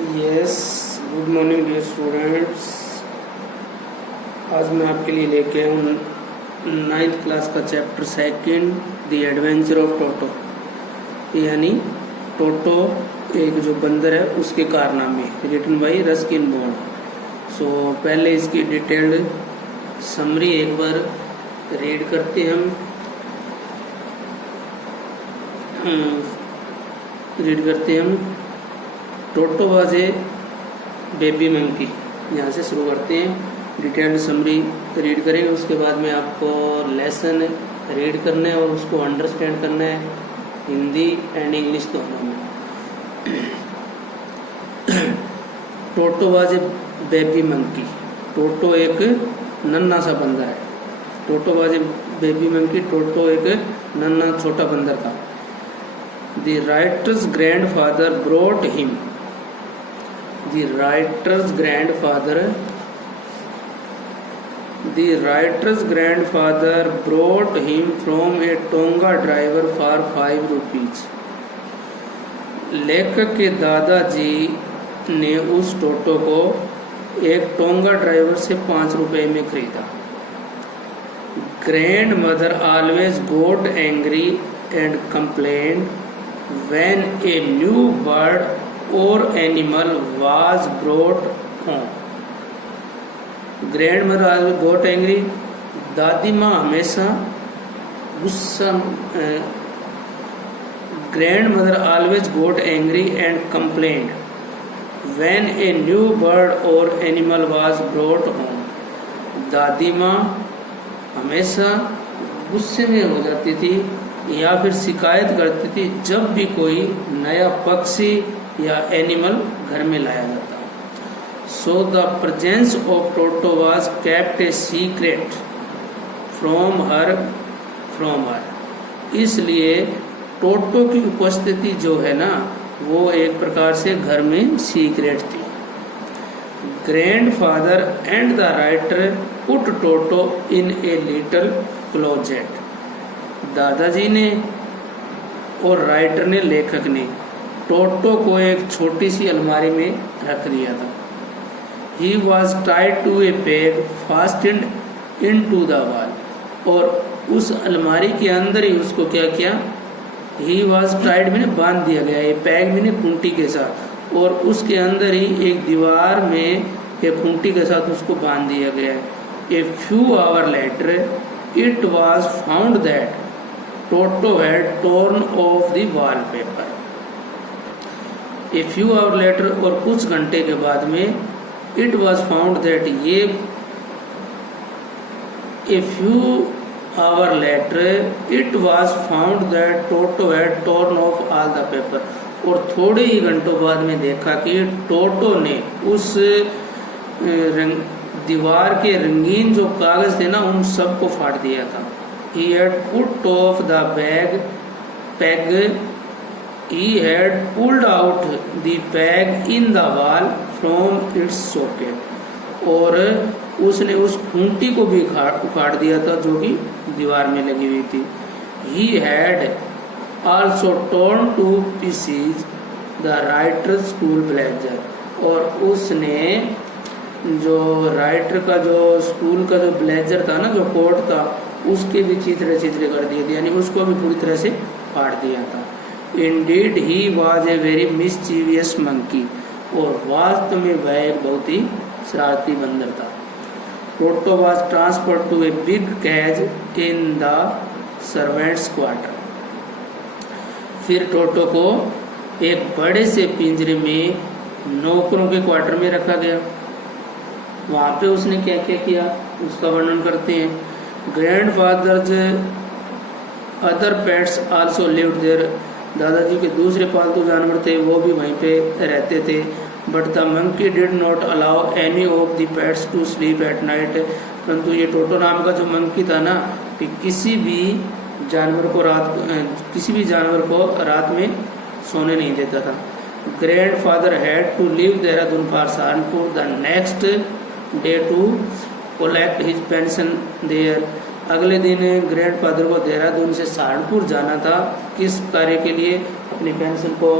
Yes, good morning dear students. आज मैं आपके लिए लेके आया हूँ 9th क्लास का chapter second, the adventure of Toto. यानी टोटो एक जो बंदर है उसके कारनामे, रिटन बाय रस्किन बॉन्ड। सो पहले इसकी डिटेल्ड समरी एक बार रीड करते हैं हम। टोटो वाज ए बेबी मंकी, यहाँ से शुरू करते हैं। डिटेल्ड समरी रीड करेंगे, उसके बाद में आपको लेसन रीड करना है और उसको अंडरस्टैंड करना है हिंदी एंड इंग्लिश दोनों में। Toto was a baby monkey. Toto एक नन्हा सा बंदर है। Toto was a baby monkey. Toto एक नन्हा छोटा बंदर था। The writer's grandfather brought him. The writer's grandfather brought him from a Tonga driver for 5 rupees. लेखक के दादाजी ने उस टोटो को एक टोंगा ड्राइवर से 5 रुपए में खरीदा। Grandmother always got angry and complained when a new bird or animal was brought home. Grandmother always got angry. दादी माँ हमेशा गुस्सा Grandmother always got angry and complained when a new bird or animal was brought home. दादी माँ हमेशा गुस्से में हो जाती थी या फिर शिकायत करती थी जब भी कोई नया पक्षी या एनिमल घर में लाया जाता। So the presence of Toto was kept a secret from her. इसलिए टोटो की उपस्थिति जो है ना, वो एक प्रकार से घर में सीक्रेट थी। Grandfather and the writer put toto in a little closet. दादाजी ने और राइटर ने, लेखक ने, टोटो को एक छोटी सी अलमारी में रख दिया था। He was tied to a peg fastened into the wall. और उस अलमारी के अंदर ही उसको क्या किया? He was tied मैंने बांध दिया गया, ये पैग मैंने खूंटी के साथ, और उसके अंदर ही एक दीवार में एक खूंटी के साथ उसको बांध दिया गया है। A few hours later, it was found that Toto had torn off the wallpaper. A few hours later, और कुछ घंटे के बाद में, it was found that a few hours later, it was found that Toto had torn off all the paper. और थोड़े ही घंटों बाद में देखा कि टोटो ने उस दीवार के रंगीन जो कागज थे ना, उन सबको फाड़ दिया था। He had put off the peg. He had pulled out the peg in the wall from its socket. और उसने उस खूंटी को भी उखाड़ दिया था जो कि दीवार में लगी हुई थी। He had also torn to pieces the writer's school blazer. और उसने जो राइटर का जो स्कूल का जो ब्लेजर था ना, जो कोट था, उसके भी चित्रे कर दिए थे, यानी उसको भी पूरी तरह से फाड़ दिया था। Indeed he was a very mischievous monkey. और वास्तव में वह एक बहुत ही शरारती बंदर था। Toto was transferred to a big cage in the servants' quarter. फिर टोटो को एक बड़े से पिंजरे में नौकरों के क्वार्टर में रखा गया। वहाँ पे उसने क्या क्या किया उसका वर्णन करते हैं। Grandfather's other pets also lived there. दादाजी के दूसरे पालतू जानवर थे, वो भी वहीं पे रहते थे। But the monkey did not allow any of the pets to sleep at night. परंतु ये टोटो नाम का जो मंकी था ना, कि किसी भी जानवर को रात में सोने नहीं देता था। Grandfather had to leave Dehradun for Saharanpur the next day to collect his pension there. अगले दिन ग्रैंडफादर को देहरादून से सहारनपुर जाना था। किस कार्य के लिए? अपनी पेंशन को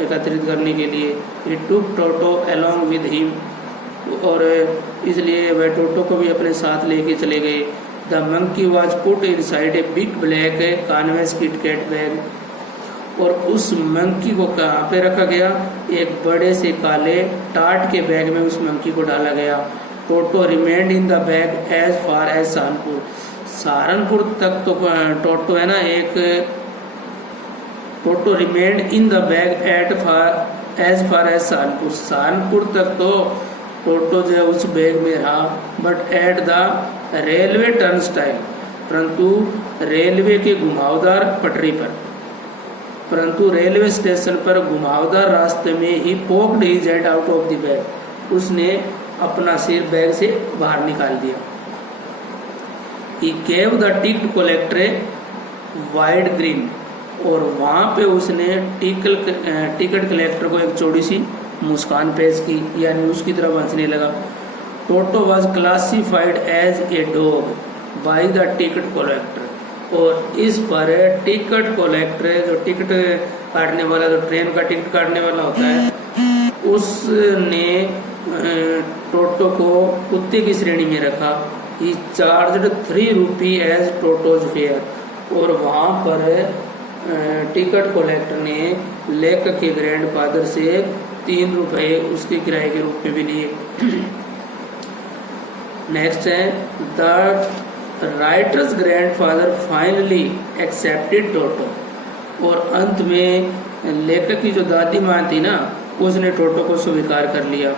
एकत्रित करने के लिए। ही टुक टोटो अलोंग विद हिम, और इसलिए वह टोटो को भी अपने साथ लेके चले गए। The monkey was put inside a big black canvas kit bag, और उस मंकी को कहाँ पे रखा गया, एक बड़े से काले टाट के बैग में उस मंकी को डाला गया। Toto remained in the bag as far as Saharanpur, Saharanpur तक तो टोटो है ना, एक Toto remained in the bag at far as Saharanpur, Saharanpur तक तो टोटो जो है उस बैग में रहा। But at the railway turnstile, परंतु रेलवे के घुमावदार पटरी पर, परंतु रेलवे स्टेशन पर घुमावदार रास्ते में ही poked his head out of the bag, उसने अपना सिर बैग से बाहर निकाल दिया। He gave the ticket collector a wide grin, और वहाँ पे उसने टिकट कलेक्टर को एक चौड़ी सी मुस्कान पेश की, यानी उसकी तरफ हंसने लगा। Toto was classified as a dog by the ticket collector, और इस पर टिकट कलेक्टर, जो टिकट काटने वाला, जो ट्रेन का टिकट काटने वाला होता है, उसने टोटो को कुत्ते की श्रेणी में रखा। ही चार्ज्ड 3 रुपी एज टोटोज फेयर, और वहाँ पर टिकट कलेक्टर ने लेखक के ग्रैंडफादर से 3 रुपए उसके किराए के रूप में भी लिए। नेक्स्ट है the writer's grandfather finally accepted Toto, और अंत में लेखक की जो दादी माँ थी ना, उसने टोटो को स्वीकार कर लिया।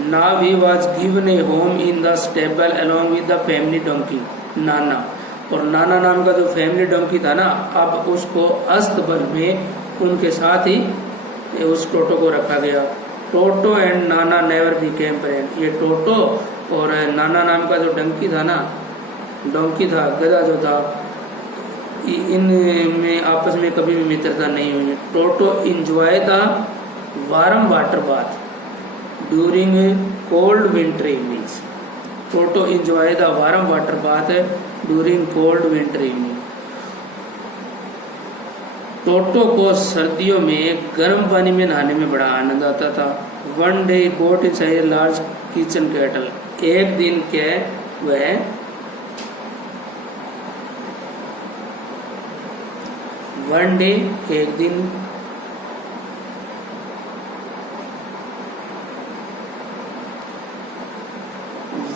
Now he was given A home in the stable along with the family donkey, नाना, और नाना नाम का जो फैमिली डोंकी था ना, अब उसको अस्तबल में उनके साथ ही उस टोटो को रखा गया। टोटो and Nana never became friend, ये टोटो और नाना नाम का जो डंकी था ना, डोंकी था, गधा जो था, इन में आपस में कभी भी मित्रता नहीं हुई। Toto enjoy the warm water bath during cold winter evenings, Toto enjoy the warm water bath during cold winter evening, Toto को सर्दियों में गर्म पानी में नहाने में बड़ा आनंद आता था। One day got in a large kitchen kettle, एक दिन के वह वन डे एक दिन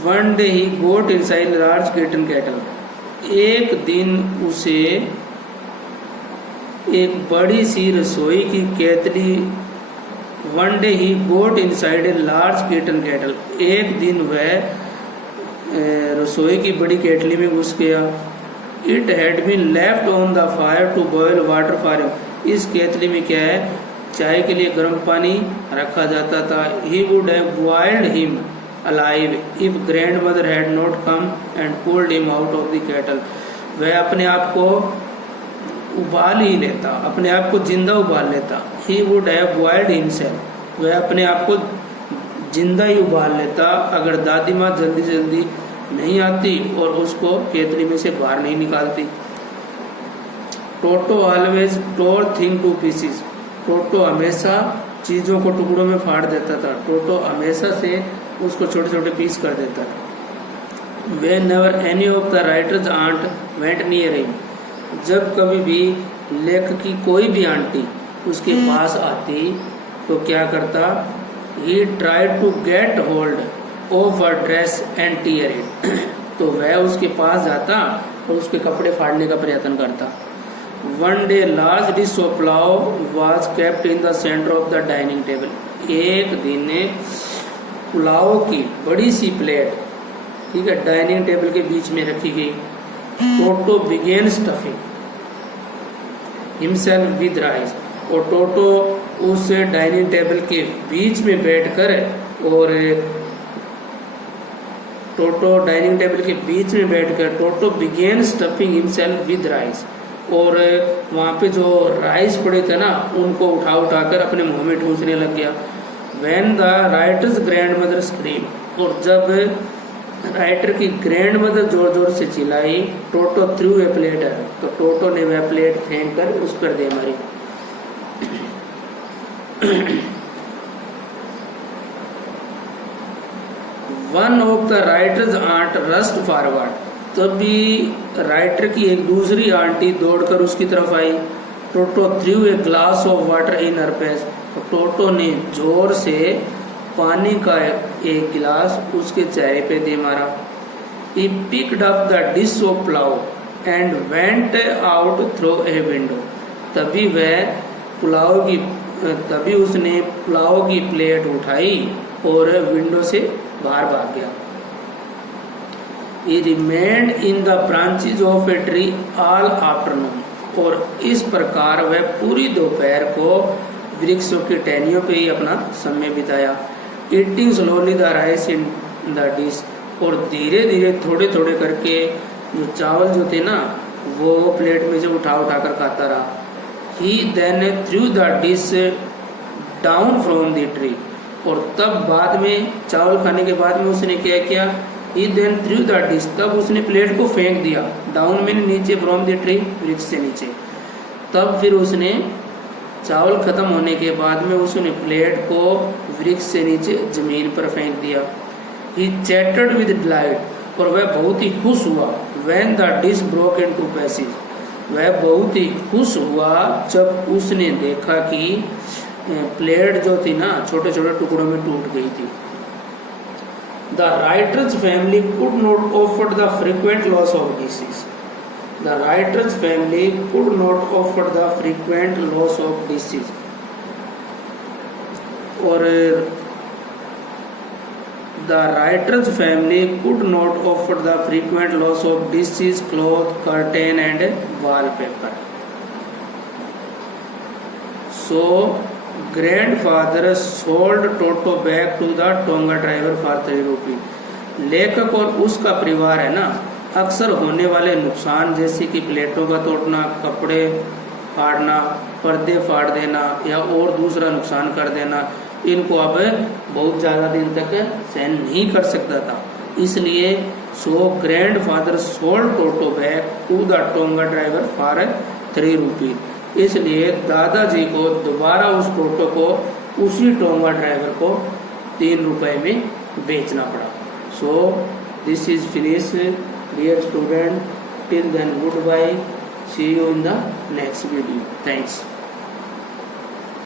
one day he got in a large kitchen kettle, एक दिन उसे एक बड़ी सी रसोई की केतली, one day he got inside a large kitchen kettle, एक दिन वह रसोई की बड़ी केतली में घुस गया। It had been left on the fire to boil water for him, इस केतली में क्या है, चाय के लिए गर्म पानी रखा जाता था। He would have boiled him alive if grand mother had not come and pulled him out of the kettle, वह अपने आप को उबाल ही लेता, अपने आप को जिंदा उबाल लेता। He would have boiled himself, वह अपने आप को जिंदा ही उबाल लेता अगर दादी माँ जल्दी जल्दी नहीं आती और उसको केतली में से बाहर नहीं निकालती। Toto always tore thing to pieces, Toto हमेशा चीज़ों को टुकड़ों में फाड़ देता था, टोटो हमेशा से उसको छोटे छोटे पीस कर देता था। Whenever any of the writer's aunt went near him, जब कभी भी लेखक की कोई भी आंटी उसके पास आती तो क्या करता, he tried to get hold of her dress and tear it, तो वह उसके पास जाता और उसके कपड़े फाड़ने का प्रयत्न करता। One day large dish of pulao was kept in the center of the dining table, एक दिन पुलाव की बड़ी सी प्लेट, ठीक है, डाइनिंग टेबल के बीच में रखी गई। Toto began stuffing himself with rice, और टोटो उस डाइनिंग टेबल के बीच में बैठकर, और टोटो डाइनिंग टेबल के बीच में बैठकर Toto began stuffing himself with rice, और वहाँ पे जो राइस पड़े थे ना उनको उठा उठाकर अपने मुंह में ठूंसने लग गया। When the writer's grandmother screamed, और जब राइटर की ग्रैंड मदर जोर जोर से चिल्लाई, टोटो थ्रू ए प्लेट, तो टोटो ने वह प्लेट फेंक कर उस पर दे मारी। One of the writer's aunt rushed forward, तभी राइटर की एक दूसरी आंटी दौड़कर उसकी तरफ आई। Toto threw a glass of water in her face, Toto ने जोर से पानी का एक गिलास उसके चेहरे पे दे मारा। He picked up the dish of plow and went out through a window, तभी उसने पुलाव की प्लेट उठाई और विंडो से बाहर भाग गया। He remained in the branches of a tree all afternoon, और इस प्रकार वह पूरी दोपहर को वृक्षों की टहनियों पे ही अपना समय बिताया। Eating slowly the rice in the dish, और धीरे धीरे थोड़े थोड़े करके जो चावल जो थे ना वो प्लेट में से उठा कर खाता रहा। He then threw the dish down from the tree, और तब बाद में चावल खाने के बाद में उसने क्या किया, He then threw the dish, तब उसने प्लेट को फेंक दिया। डाउन में नीचे, फ्रॉम द ट्री वृक्ष से नीचे। तब फिर उसने चावल खत्म होने के बाद में उसने प्लेट को वृक्ष से नीचे जमीन पर फेंक दिया। He chattered with delight, और वह बहुत ही खुश हुआ। When the dish broke into pieces, वह बहुत ही खुश हुआ जब उसने देखा कि प्लेट जो थी ना छोटे छोटे टुकड़ों में टूट गई थी। The writer's family could not afford the frequent loss of dishes. The writer's family could not afford the frequent loss of dishes. और the writer's family could not afford the frequent loss of dishes, cloth, curtain, and wallpaper. So grandfather sold Toto back to the Tonga driver for 3 rupees. लेखक और उसका परिवार है ना अक्सर होने वाले नुकसान जैसे कि प्लेटों का तोड़ना, कपड़े फाड़ना, पर्दे फाड़ देना या और दूसरा नुकसान कर देना, इनको अब बहुत ज़्यादा दिन तक सहन नहीं कर सकता था। इसलिए grandfather sold Toto back to the tonga driver for 3 rupees. इसलिए दादाजी को दोबारा उस टोटो को उसी टोंगा ड्राइवर को 3 रुपए में बेचना पड़ा। This is finish dear student, till then good bye, see you in the next video, thanks.